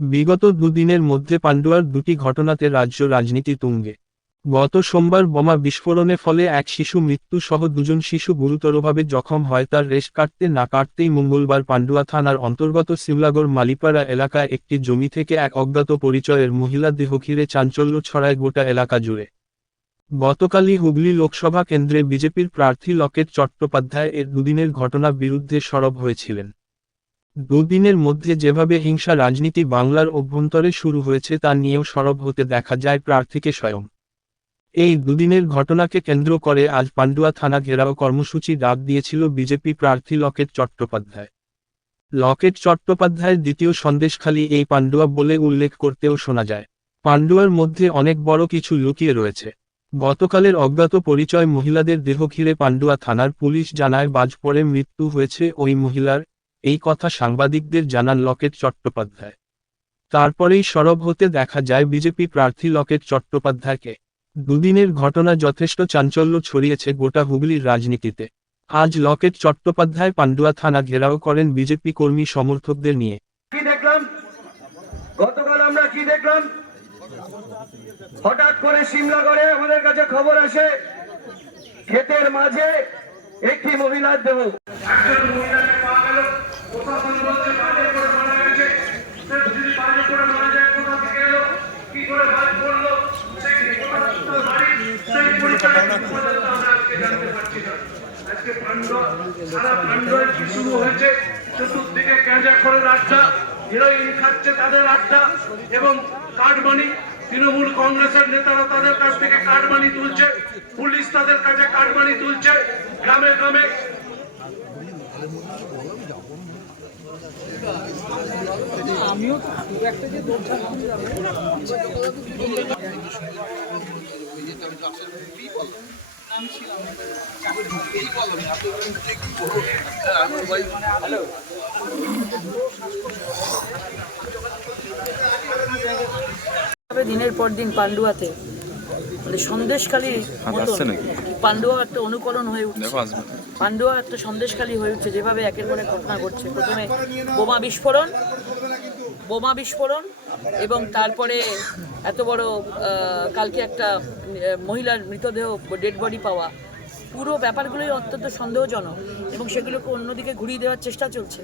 বিগত দুদিনের মধ্যে পান্ডুয়ার দুটি ঘটনাতে রাজ্য রাজনীতি তুঙ্গে। গত সোমবার বোমা বিস্ফোরণে ফলে এক শিশু মৃত্যু সহ দুজন শিশু গুরুতরভাবে জখম হয়। তার রেশ কাটতে না কাটতেই মঙ্গলবার পান্ডুয়া থানার অন্তর্গত শিবলাগড় মালিপাড়া এলাকায় একটি জমি থেকে এক অজ্ঞাত পরিচয়ের মহিলা দেহ ঘিরে চাঞ্চল্য ছড়ায় গোটা এলাকা জুড়ে। গতকালই হুগলি লোকসভা কেন্দ্রে বিজেপির প্রার্থী লকেট চট্টোপাধ্যায় এর দুদিনের ঘটনা বিরুদ্ধে সরব হয়েছিলেন। দুদিনের মধ্যে যেভাবে হিংসা রাজনীতি বাংলার অভ্যন্তরে শুরু হয়েছে তা নিয়েও সরব হতে দেখা যায় প্রার্থীকে স্বয়ং। এই দুদিনের ঘটনাকে কেন্দ্র করে আজ পান্ডুয়া থানা ঘেরাও কর্মসূচি ডাক দিয়েছিল বিজেপি প্রার্থী লকেট চট্টোপাধ্যায়। লকেট চট্টোপাধ্যায়ের দ্বিতীয় সন্দেশখালি এই পান্ডুয়া বলে উল্লেখ করতেও শোনা যায়। পান্ডুয়ার মধ্যে অনেক বড় কিছু লুকিয়ে রয়েছে। গতকালের অজ্ঞাত পরিচয় মহিলাদের দেহ ঘিরে পান্ডুয়া থানার পুলিশ জানায়, বাজ পড়ে মৃত্যু হয়েছে ওই মহিলার। এই কথা সাংবাদিকদের জানান লকেট চট্টোপাধ্যায়। তারপরেই সরব হতে দেখা যায় বিজেপি প্রার্থী লকেট চট্টোপাধ্যায়কে। দুদিনের ঘটনা যথেষ্ট চাঞ্চল্য ছড়িয়েছে গোটা হুগলির রাজনীতিতে। আজ লকেট চট্টোপাধ্যায় পান্ডুয়া থানা ঘেরাও করেন বিজেপি কর্মী সমর্থকদের নিয়ে। কি দেখলাম? গতকাল আমরা কি দেখলাম? হঠাৎ করে সিমলাগড়ে আমাদের কাছে খবর আসে, ক্ষেতের মাঝে একটি মহিলার দেহ একজন মহিলাকে পাওয়া গেল প্রশাসন বলছে বাজে করে মারা গেছে সে যদি বাজে করে মারা যায় কোথা থেকে এলো কি করে বাজ পড়ল সেই কোথা থেকে বাড়ি সেই পরিচয় পর্যন্ত আমরা আজকে জানতে পারছি না আজকে পাণ্ডব সারা পাণ্ডবের কি শুরু হয়েছে? চতুর্দিকে গাঁজা খোরের আড্ডা, হিরোইন খাচ্ছে তাদের আড্ডা, এবং কাঠমানি তৃণমূল কংগ্রেসের নেতারা তাদের কাছ থেকে কাঠমানি তুলছে, পুলিশ তাদের কাছে কাঠমানি তুলছে, গ্রামে গ্রামে। তবে দিনের পর দিন পান্ডুয়াতে মানে সন্দেশখালী পান্ডুয়া একটা অনুকরণ হয়ে উঠছে। পান্ডুয়া একটা সন্দেশখালী হয়ে উঠছে যেভাবে একের পর এক ঘটনা ঘটছে। প্রথমে বোমা বিস্ফোরণ বোমা বিস্ফোরণ এবং তারপরে এত বড় কালকে একটা মহিলার মৃতদেহ ডেড বডি পাওয়া, পুরো ব্যাপারগুলোই অত্যন্ত সন্দেহজনক এবং সেগুলোকে অন্যদিকে ঘুরিয়ে দেওয়ার চেষ্টা চলছে।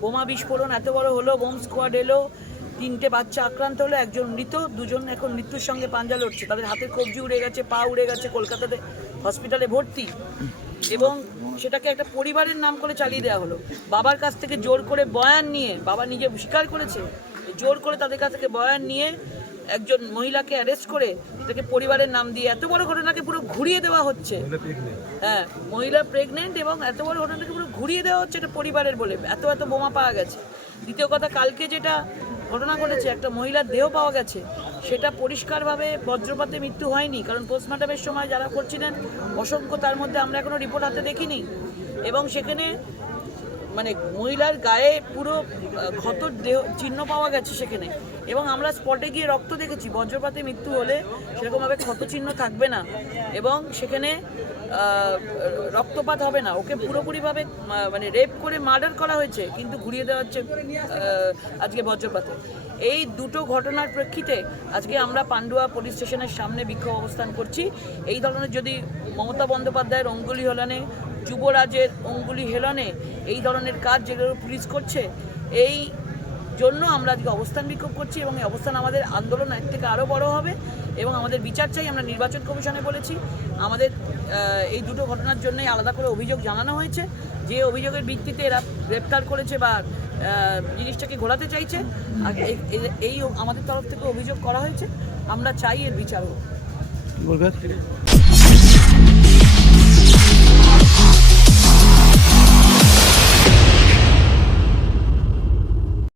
বোমা বিস্ফোরণ এত বড় হলো, বোম স্কোয়াড এলো, তিনটে বাচ্চা আক্রান্ত হলো, একজন মৃত, দুজন এখন মৃত্যুর সঙ্গে পাঞ্জা লড়ছে। তাদের হাতের কবজি উড়ে গেছে, পা উড়ে গেছে কলকাতাতে হসপিটালে ভর্তি এবং সেটাকে একটা পরিবারের নাম করে চালিয়ে দেওয়া হলো। বাবার কাছ থেকে জোর করে বয়ান নিয়ে বাবা নিজে স্বীকার করেছে। জোর করে তাদের কাছ থেকে বয়ান নিয়ে একজন মহিলাকে অ্যারেস্ট করে তাকে পরিবারের নাম দিয়ে এত বড় ঘটনাকে পুরো ঘুরিয়ে দেওয়া হচ্ছে। হ্যাঁ মহিলা প্রেগনেন্ট এবং এত বড় ঘটনাকে পুরো ঘুরিয়ে দেওয়া হচ্ছে এটা পরিবারের বলে। এত এত বোমা পাওয়া গেছে। দ্বিতীয় কথা কালকে যেটা ঘটনা ঘটেছে একটা মহিলার দেহ পাওয়া গেছে। সেটা পরিষ্কারভাবে বজ্রপাতে মৃত্যু হয়নি, কারণ পোস্টমার্টামের সময় যারা করছিলেন, অসংখ্য তার মধ্যে আমরা এখনও রিপোর্ট হাতে দেখিনি। এবং সেখানে মানে মহিলার গায়ে পুরো ক্ষত দেহ, চিহ্ন পাওয়া গেছে সেখানে। এবং আমরা স্পটে গিয়ে রক্ত দেখেছি, বজ্রপাতে মৃত্যু হলে সেরকমভাবে ক্ষত চিহ্ন থাকবে না। এবং সেখানে রক্তপাত হবে না। ওকে পুরোপুরিভাবে মানে রেপ করে মার্ডার করা হয়েছে, কিন্তু ঘুরিয়ে দেওয়া হচ্ছে আজকে বজ্রপাতে। এই দুটো ঘটনার প্রেক্ষিতে আজকে আমরা পান্ডুয়া পুলিশ স্টেশনের সামনে বিক্ষোভ অবস্থান করছি। এই ধরনের যদি মমতা বন্দ্যোপাধ্যায়ের অঙ্গুলি হেলনে যুবরাজের অঙ্গুলি হেলনে এই ধরনের কাজ যেগুলো পুলিশ করছে, এই জন্য আমরা আজকে অবস্থান বিক্ষোভ করছি এবং এই অবস্থান আমাদের আন্দোলন এর থেকে আরও বড় হবে এবং আমাদের বিচার চাই, আমরা নির্বাচন কমিশনে বলেছি। আমাদের এই দুটো ঘটনার জন্যই আলাদা করে অভিযোগ জানানো হয়েছে। যে অভিযোগের ভিত্তিতে এরা গ্রেপ্তার করেছে বা জিনিসটাকে ঘোরাতে চাইছে, আর এই- আমাদের তরফ থেকে অভিযোগ করা হয়েছে। আমরা চাই এর বিচার হোক।